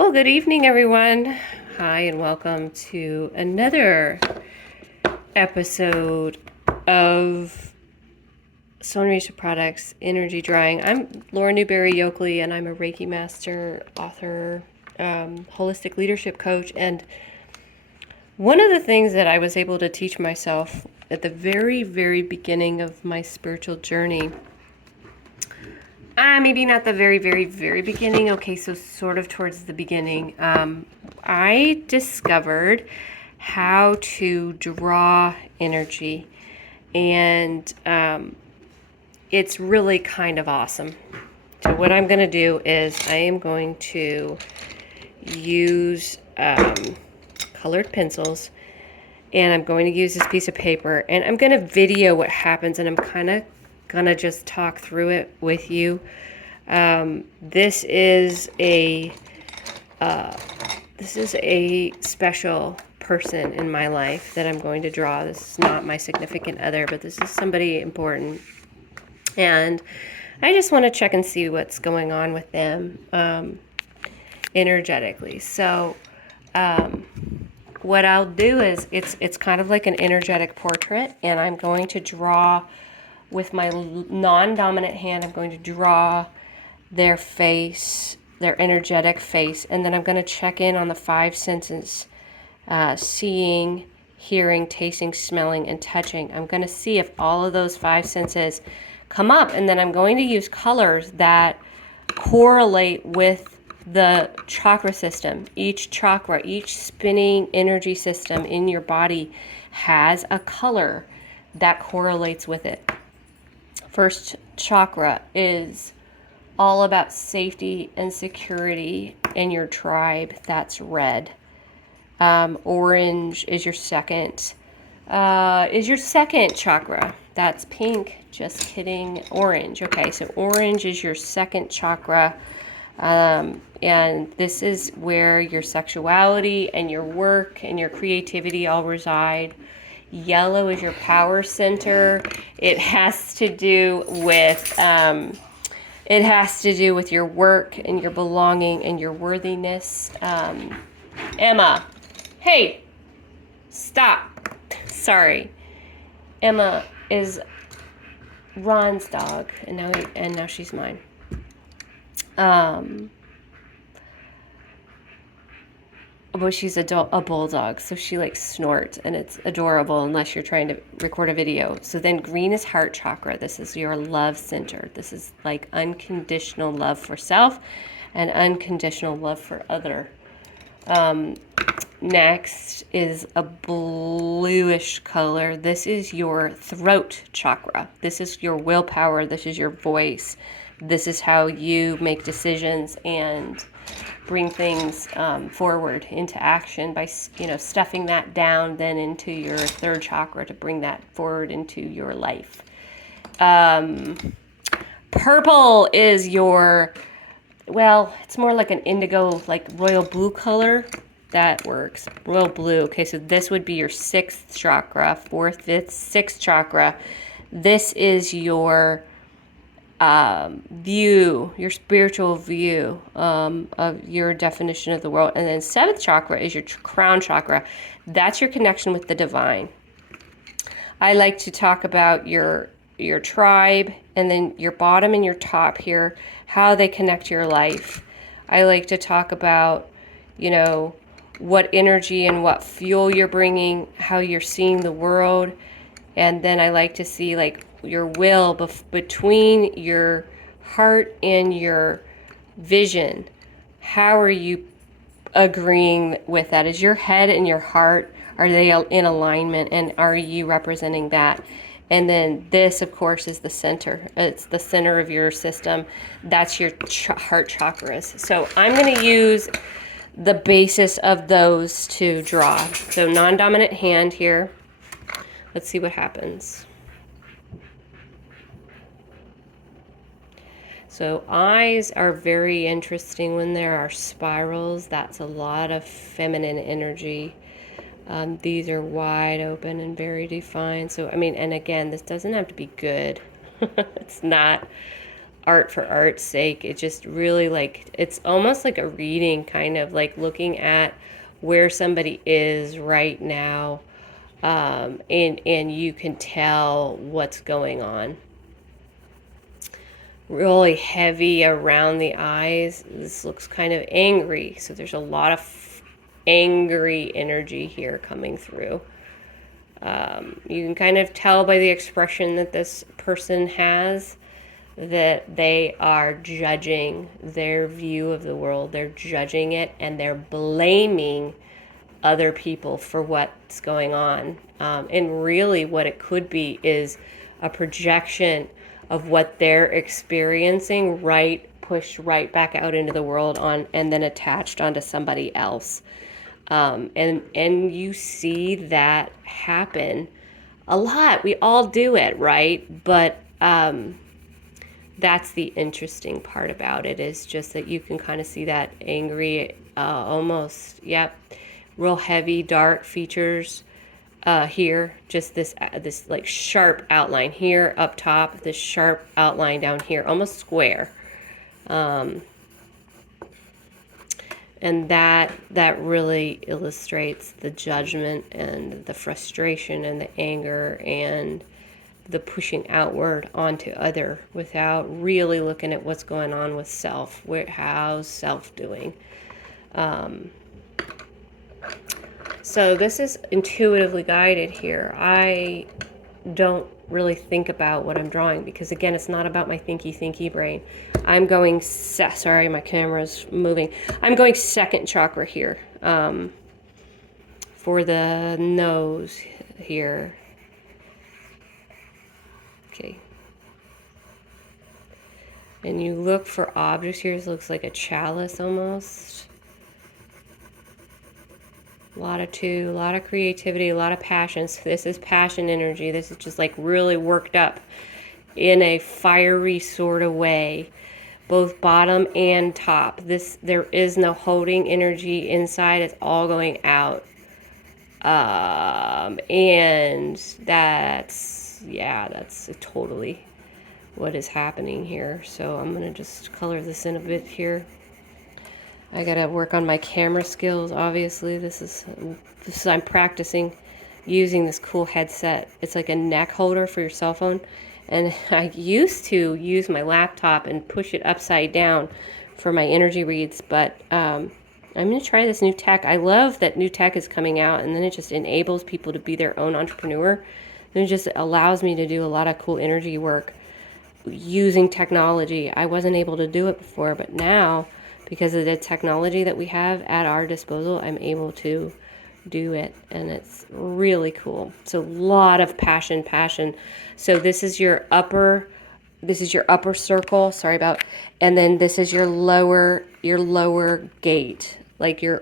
Well, good evening, everyone. Hi, and welcome to another episode of Sonrisha Products Energy Drawing. I'm Laura Newberry Yoakley, and I'm a Reiki master, author, holistic leadership coach. And one of the things that I was able to teach myself at the very, very beginning of my spiritual journey, maybe not the very, very, very beginning. Okay, so sort of towards the beginning. I discovered how to draw energy, and it's really kind of awesome. So what I'm going to do is I am going to use colored pencils, and I'm going to use this piece of paper, and I'm going to video what happens, and I'm kind of gonna just talk through it with you. This is a special person in my life that I'm going to draw. This is not my significant other, but this is somebody important, and I just want to check and see what's going on with them energetically. So what I'll do is it's kind of like an energetic portrait, and I'm going to draw with my non-dominant hand. I'm going to draw their face, their energetic face, and then I'm going to check in on the five senses, seeing, hearing, tasting, smelling, and touching. I'm going to see if all of those five senses come up, and then I'm going to use colors that correlate with the chakra system. Each chakra, each spinning energy system in your body has a color that correlates with it. First chakra is all about safety and security in your tribe. That's red. Orange is your second chakra. That's pink. Just kidding. Orange. Okay, so orange is your second chakra. And this is where your sexuality and your work and your creativity all reside. Yellow is your power center. It has to do with your work and your belonging and your worthiness. Emma, hey, stop. Sorry. Emma is Ron's dog, and now she's mine. Well, she's a bulldog, so she like snorts, and it's adorable unless you're trying to record a video. So then green is heart chakra. This is your love center. This is like unconditional love for self and unconditional love for other. Next is a bluish color. This is your throat chakra. This is your willpower. This is your voice. This is how you make decisions and bring things forward into action by, stuffing that down then into your third chakra to bring that forward into your life. Purple is your, it's more like an indigo, like royal blue color. That works. Royal blue. Okay, so this would be your sixth chakra, fourth, fifth, sixth chakra. This is your view, your spiritual view of your definition of the world. And then seventh chakra is your crown chakra. That's your connection with the divine. I like to talk about your tribe, and then your bottom and your top here, how they connect to your life. I like to talk about, what energy and what fuel you're bringing, how you're seeing the world. And then I like to see like your will between your heart and your vision. How are you agreeing with that? Is your head and your heart, are they in alignment, and are you representing that? And then this, of course, is the center. It's the center of your system. That's your heart chakras. So I'm going to use the basis of those to draw. So non-dominant hand here. Let's see what happens. So eyes are very interesting when there are spirals. That's a lot of feminine energy. These are wide open and very defined. So, and again, this doesn't have to be good. It's not art for art's sake. It just really like, it's almost like a reading, kind of like looking at where somebody is right now. And you can tell what's going on. Really heavy around the eyes. This looks kind of angry. So there's a lot of angry energy here coming through. You can kind of tell by the expression that this person has that they are judging their view of the world. They're judging it and they're blaming other people for what's going on. And really what it could be is a projection of what they're experiencing, pushed right back out into the world and then attached onto somebody else. And you see that happen a lot. We all do it, right? But that's the interesting part about it, is just that you can kind of see that angry, almost, yep, real heavy, dark features here. Just this like sharp outline here up top, this sharp outline down here, almost square. And that really illustrates the judgment and the frustration and the anger and the pushing outward onto other without really looking at what's going on with self. How's self doing? So this is intuitively guided here. I don't really think about what I'm drawing because, again, it's not about my thinky brain. I'm going, sorry, my camera's moving. I'm going second chakra here for the nose here. Okay. And you look for objects here. This looks like a chalice almost. A lot of creativity, a lot of passions. This is passion energy. This is just like really worked up in a fiery sort of way, both bottom and top. There is no holding energy inside. It's all going out. And that's totally what is happening here. So I'm going to just color this in a bit here. I gotta work on my camera skills, obviously. This is I'm practicing using this cool headset. It's like a neck holder for your cell phone. And I used to use my laptop and push it upside down for my energy reads, but I'm gonna try this new tech. I love that new tech is coming out, and then it just enables people to be their own entrepreneur. And it just allows me to do a lot of cool energy work using technology. I wasn't able to do it before, but now, because of the technology that we have at our disposal, I'm able to do it, and it's really cool. So a lot of passion. So this is your upper circle, and then this is your lower gate, like your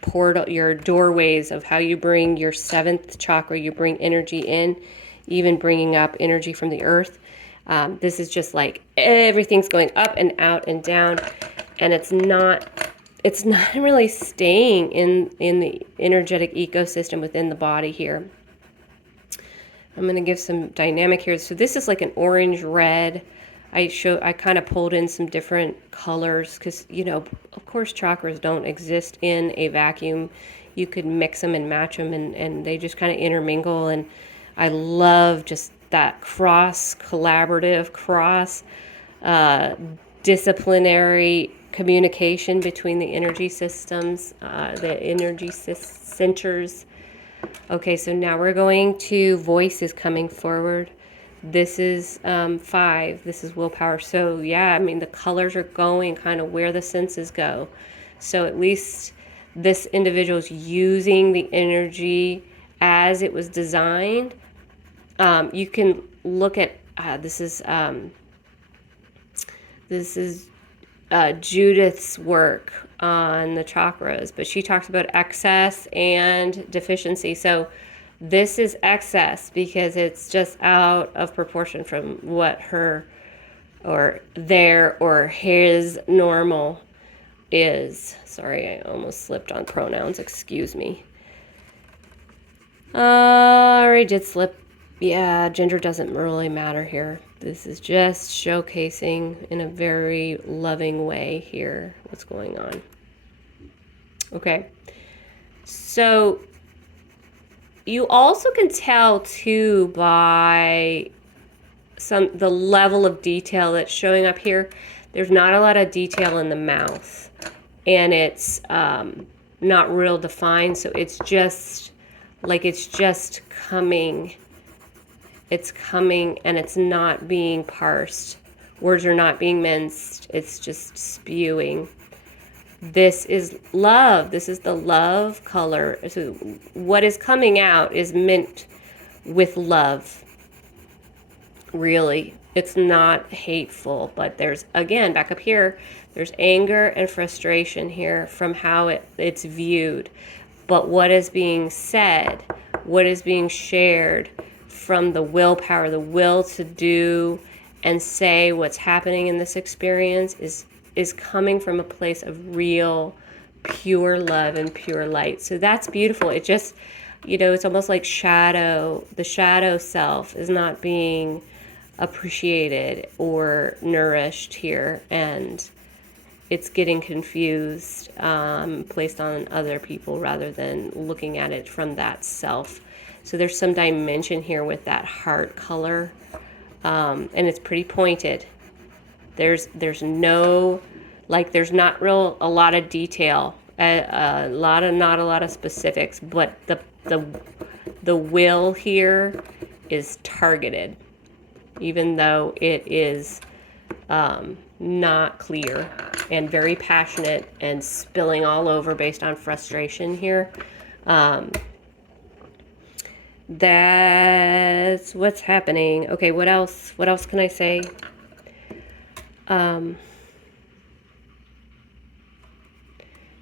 portal, your doorways of how you bring your seventh chakra, you bring energy in, even bringing up energy from the earth. This is just like everything's going up and out and down. And it's not really staying in the energetic ecosystem within the body here. I'm going to give some dynamic here. So this is like an orange red. I kind of pulled in some different colors because, of course, chakras don't exist in a vacuum. You could mix them and match them, and they just kind of intermingle. And I love just that collaborative, disciplinary communication between the energy systems, the energy centers. Okay, so now we're going to voices coming forward. This is 5. This is willpower. So yeah, I mean, the colors are going kind of where the senses go. So at least this individual is using the energy as it was designed. You can look at this is Judith's work on the chakras, but she talks about excess and deficiency. So this is excess because it's just out of proportion from what her or their or his normal is. Sorry, I almost slipped on pronouns. Excuse me. I did slip. Yeah, gender doesn't really matter here. This is just showcasing in a very loving way here what's going on. Okay. So you also can tell too by the level of detail that's showing up here. There's not a lot of detail in the mouth, and it's not real defined, so it's just like it's just coming. It's coming and it's not being parsed. Words are not being minced. It's just spewing. This is love. This is the love color. So what is coming out is mint with love. Really. It's not hateful, but there's, again, back up here, there's anger and frustration here from how it's viewed. But what is being said, what is being shared from the willpower, the will to do and say what's happening in this experience is coming from a place of real, pure love and pure light. So that's beautiful. It just, it's almost like shadow. The shadow self is not being appreciated or nourished here, and it's getting confused, placed on other people rather than looking at it from that self. So there's some dimension here with that heart color, and it's pretty pointed. There's no, like, there's not a lot of detail, not a lot of specifics, but the will here is targeted, even though it is not clear and very passionate and spilling all over based on frustration here. That's what's happening. Okay, what else? What else can I say?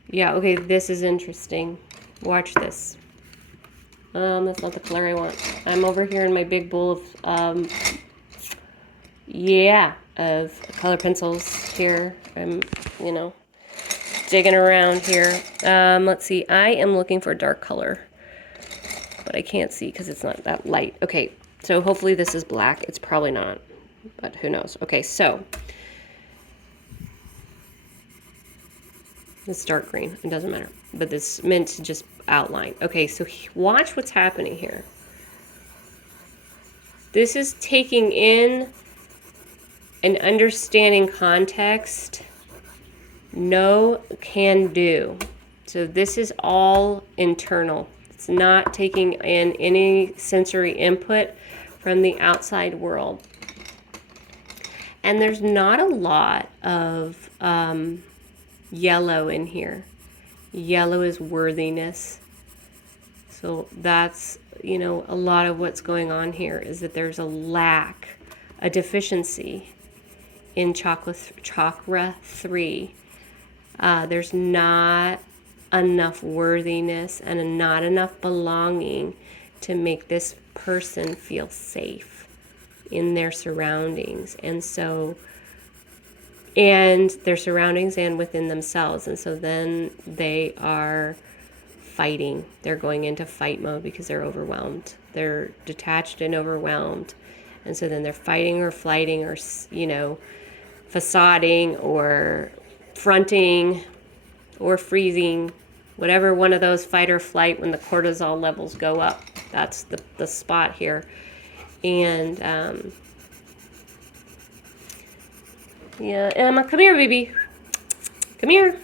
Yeah, okay, this is interesting. Watch this. That's not the color I want. I'm over here in my big bowl of of color pencils here. I'm, digging around here. Let's see. I am looking for a dark color, but I can't see because it's not that light. Okay, so hopefully this is black. It's probably not, but who knows. Okay, so it's dark green. It doesn't matter, but it's meant to just outline. Okay, so watch what's happening here. This is taking in and understanding context. No can do. So this is all internal. It's not taking in any sensory input from the outside world. And there's not a lot of yellow in here. Yellow is worthiness. So that's, a lot of what's going on here is that there's a lack, a deficiency in chakra 3. There's not enough worthiness and not enough belonging to make this person feel safe in their surroundings. And their surroundings and within themselves. And so then they are fighting. They're going into fight mode because they're overwhelmed. They're detached and overwhelmed. And so then they're fighting or flighting or, facading or fronting or freezing, whatever one of those, fight or flight, when the cortisol levels go up. That's the spot here. And Emma, come here, baby. Come here.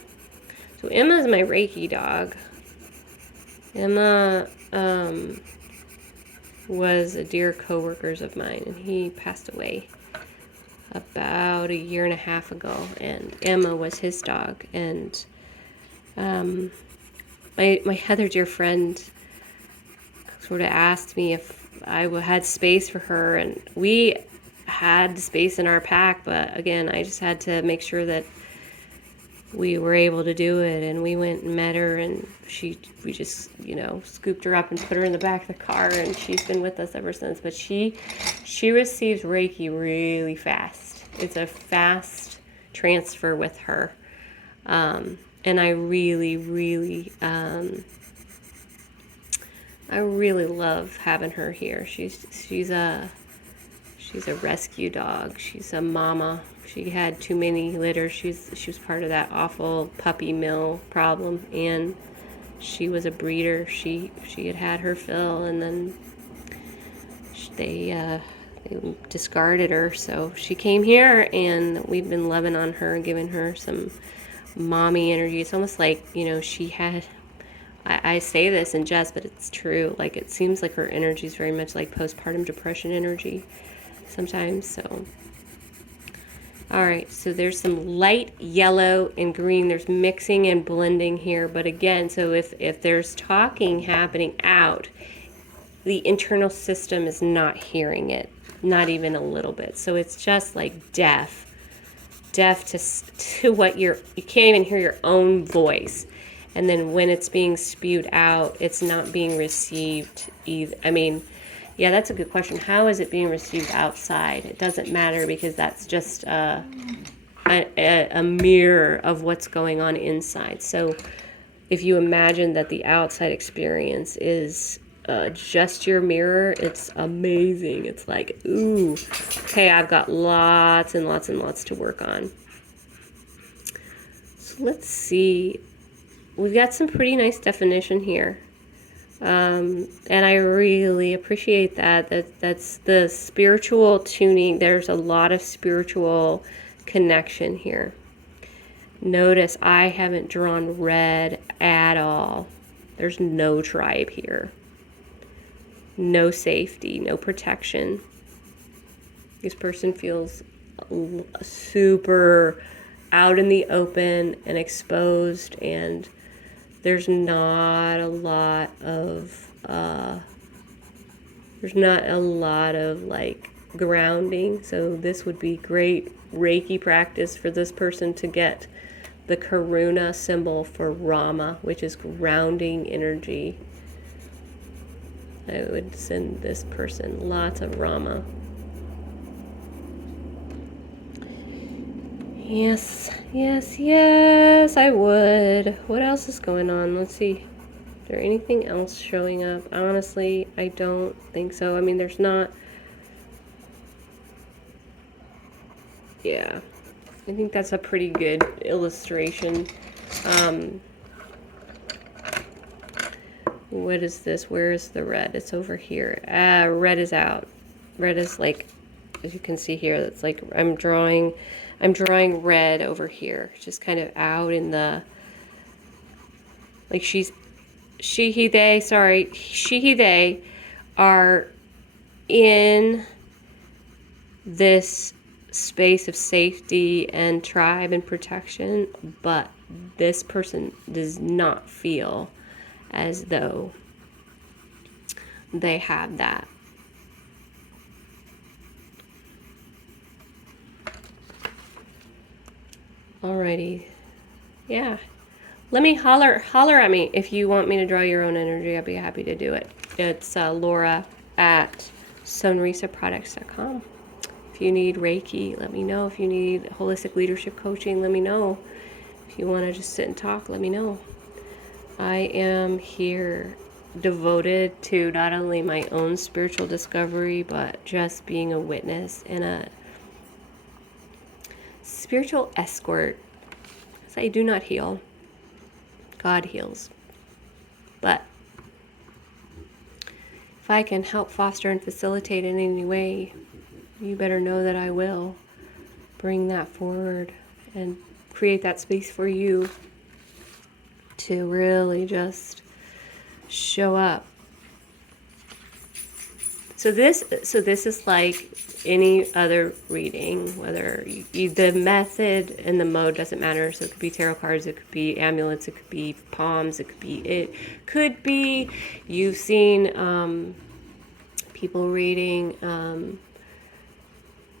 So Emma's my Reiki dog. Emma was a dear co-worker of mine, and he passed away about a year and a half ago, and Emma was his dog. And my other dear friend sort of asked me if I had space for her, and we had space in our pack, but again, I just had to make sure that we were able to do it. And we went and met her, and we just scooped her up and put her in the back of the car, and she's been with us ever since. But she receives Reiki really fast. It's a fast transfer with her, and I really I really love having her here. She's a rescue dog. She's a mama. She had too many litters. She was part of that awful puppy mill problem, and she was a breeder. She had her fill, and then they discarded her. So she came here, and we've been loving on her and giving her some mommy energy. It's almost like, she had, I say this in jest, but it's true. Like, it seems like her energy is very much like postpartum depression energy sometimes. So, all right, so there's some light yellow and green. There's mixing and blending here. But again, so if there's talking happening out, the internal system is not hearing it, not even a little bit. So it's just like deaf to what you can't even hear your own voice. And then when it's being spewed out, it's not being received either. I mean, yeah, that's a good question. How is it being received outside? It doesn't matter, because that's just a mirror of what's going on inside. So if you imagine that the outside experience is just your mirror, it's amazing. It's like, ooh, okay, I've got lots and lots and lots to work on. So let's see. We've got some pretty nice definition here. And I really appreciate that. That's the spiritual tuning. There's a lot of spiritual connection here. Notice I haven't drawn red at all. There's no tribe here. No safety, no protection. This person feels super out in the open and exposed, and there's not a lot of like grounding. So this would be great Reiki practice for this person to get the Karuna symbol for Rama, which is grounding energy. I would send this person lots of Rama. Yes, yes, yes, I would. What else is going on? Let's see. Is there anything else showing up? Honestly, I don't think so. I mean, there's not. Yeah, I think that's a pretty good illustration. What is this? Where is the red? It's over here. Red is out. Red is like, as you can see here, that's like I'm drawing red over here, just kind of out in the, like she, he, they are in this space of safety and tribe and protection, but this person does not feel as though they have that. Alrighty. Yeah. Let me holler at me if you want me to draw your own energy. I'd be happy to do it. It's Laura at sonrisaproducts.com. If you need Reiki, let me know. If you need holistic leadership coaching, let me know. If you want to just sit and talk, let me know. I am here devoted to not only my own spiritual discovery, but just being a witness and a spiritual escort. As I do not heal. God heals. But if I can help foster and facilitate in any way, you better know that I will bring that forward and create that space for you to really just show up. So this is like any other reading, whether the method and the mode doesn't matter. So it could be tarot cards, it could be amulets, it could be palms, it could be you've seen people reading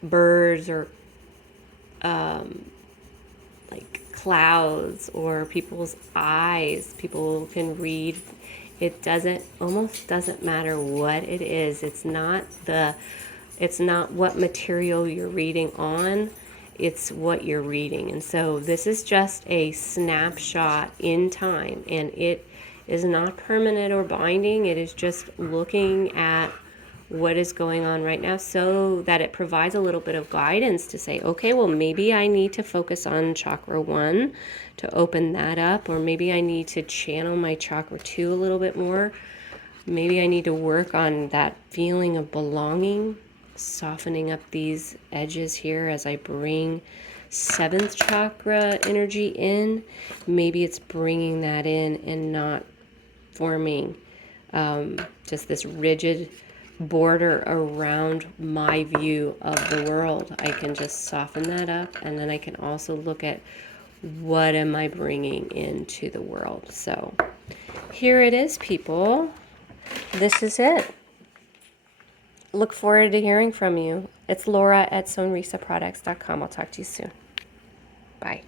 birds or like clouds or people's eyes. People can read. It almost doesn't matter what it is. It's not what material you're reading on, it's what you're reading. And so this is just a snapshot in time, and it is not permanent or binding. It is just looking at what is going on right now so that it provides a little bit of guidance to say, okay, well, maybe I need to focus on chakra 1 to open that up, or maybe I need to channel my chakra 2 a little bit more. Maybe I need to work on that feeling of belonging, softening up these edges here as I bring 7th chakra energy in. Maybe it's bringing that in and not forming just this rigid border around my view of the world. I can just soften that up, and then I can also look at what am I bringing into the world. So here it is, people. This is it. Look forward to hearing from you. It's Laura at sonrisaproducts.com. I'll talk to you soon. Bye.